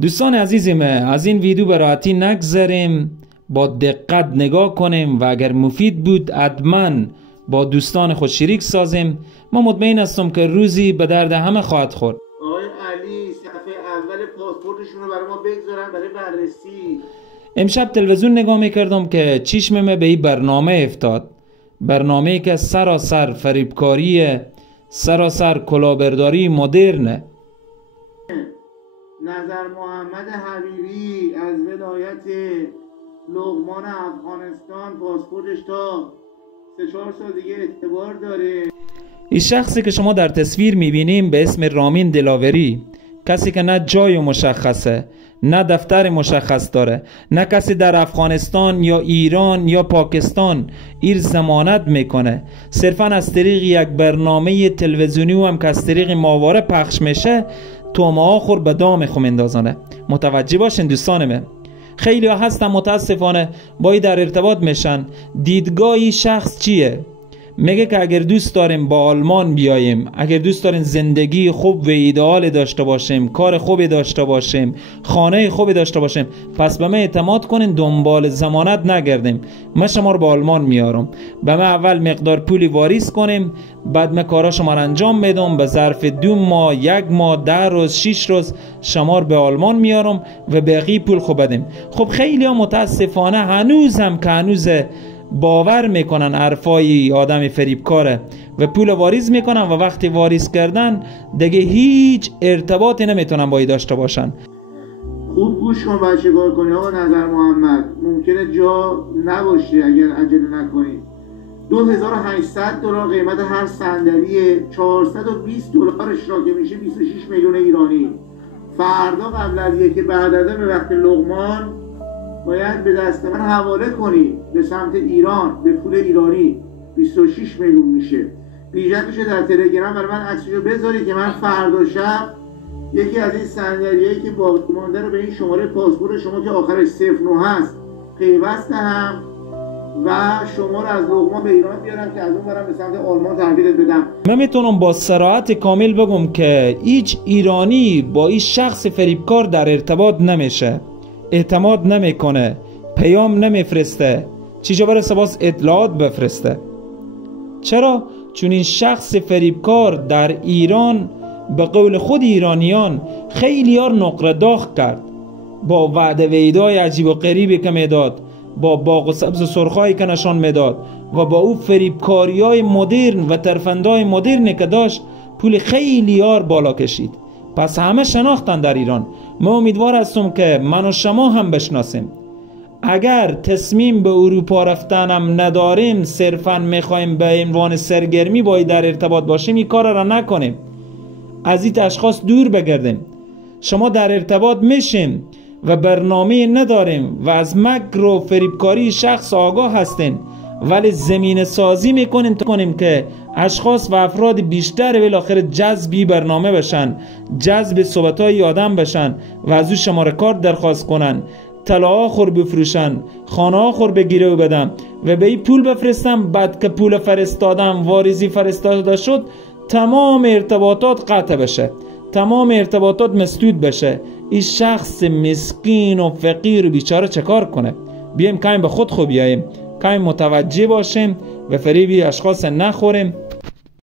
دوستان عزیزم، از این ویدیو به راحتی نگذریم، با دقت نگاه کنیم و اگر مفید بود حتما با دوستان خود شریک سازیم. ما مطمئن هستم که روزی به درد همه خواهد خورد. آقای علی صفحه اول پاسپورتشون رو برای ما بگذارن برای بررسی. امشب تلویزیون نگاه میکردم که چشمم به این برنامه افتاد، برنامه‌ای که سراسر فریبکاریه، سراسر کلاهبرداری مدرنه. نظر محمد حبیبی از ولایت لغمان افغانستان پاسپورتش تا 3-4 سال دیگه اعتبار داره. این شخصی که شما در تصویر میبینیم به اسم رامین دلاوری، کسی که نه جای مشخصه، نه دفتر مشخص داره، نه کسی در افغانستان یا ایران یا پاکستان ایر ضمانت میکنه، صرفا از طریق یک برنامه تلویزیونی و هم که از طریق ماهواره پخش میشه تومه آخر به دام خو مندازانه. متوجه باشین دوستانم، خیلی ها هستن متاسفانه با در ارتباط میشن. دیدگاهی شخص چیه؟ میگه که اگر دوست داریم با آلمان بیاییم، اگر دوست داریم زندگی خوب و ایدئال داشته باشیم، کار خوبی داشته باشیم، خانه خوبی داشته باشیم، پس به من اعتماد کنین، دنبال ضمانت نگردیم. من شما رو با آلمان میارم، به من اول مقدار پولی واریز کنیم، بعد من کارا شما رو انجام میدم، به ظرف 2 ماه، 1 ماه، 10 روز، 6 روز شما رو به آلمان میارم و بقیه پول خوب بدیم. خب خیلی ها متاسفانه هنوز هم که هنوز باور میکنن حرفای آدم فریبکاره و پول واریز میکنن و وقتی واریز کردن دیگه هیچ ارتباطی نمیتونن با ای داشته باشن. خوب گوش کن بچه کار کنی. آقا نظر محمد ممکنه جا نباشه اگر عجله نکنی. $2800 قیمت هر صندلیه، $420 اشتراک میشه 26 میلیون ایرانی. فردا قبل از یکی بعد از به وقت لغمان باید به دست من حواله کنی به سمت ایران به پول ایرانی 26 میلیون میشه. بیجتش در تلگرام برای من عکسشو بذاری که من فردا شب یکی از این صندلیایی که باقی مانده رو به این شماره پاسپورت شما که آخرش 09 هست پیوستم و شما رو از لغمان به ایران بیارم که از اون برم به سمت آلمان تحویلت بدم. من میتونم با صراحت کامل بگم که هیچ ایرانی با این شخص فریبکار در ارتباط نمیشه، اعتماد نمیکنه، پیام نمیفرسته، چیجا برسه باز اطلاعات بفرسته. چرا؟ چون این شخص فریبکار در ایران به قول خود ایرانیان خیلی یار نقره داغ کرد، با وعده و ایدای عجیب و غریبی که میداد، با باغ و سبز سرخایی که نشان میداد و با او فریبکاری های مدرن و ترفندهای مدرنی که داشت پول خیلی یار بالا کشید. پس همه شناختن در ایران. ما امیدوار هستم که من و شما هم بشناسیم. اگر تصمیم به اروپا رفتنم نداریم، صرفا میخوایم به عنوان سرگرمی با در ارتباط باشیم، این کار را نکنیم، از این اشخاص دور بگردیم. شما در ارتباط میشین و برنامه نداریم و از مکر و فریبکاری شخص آگاه هستین، ولی زمین سازی میکنیم که اشخاص و افراد بیشتر بالاخره جذبی برنامه بشن، جذب صحبتای آدم بشن و از او شماره کارت درخواست کنن، طلا خور بفروشن، خانه خور بگیره و بدم و به این پول بفرستم. بعد که پول فرستادم، واریزی فرستاده شد، تمام ارتباطات قطع بشه، تمام ارتباطات مسدود بشه. این شخص مسکین و فقیر و بیچاره چه کار کنه؟ بیایم کمی به خود بیاییم، کمی متوجه باشیم و فریبی اشخاص نخوریم.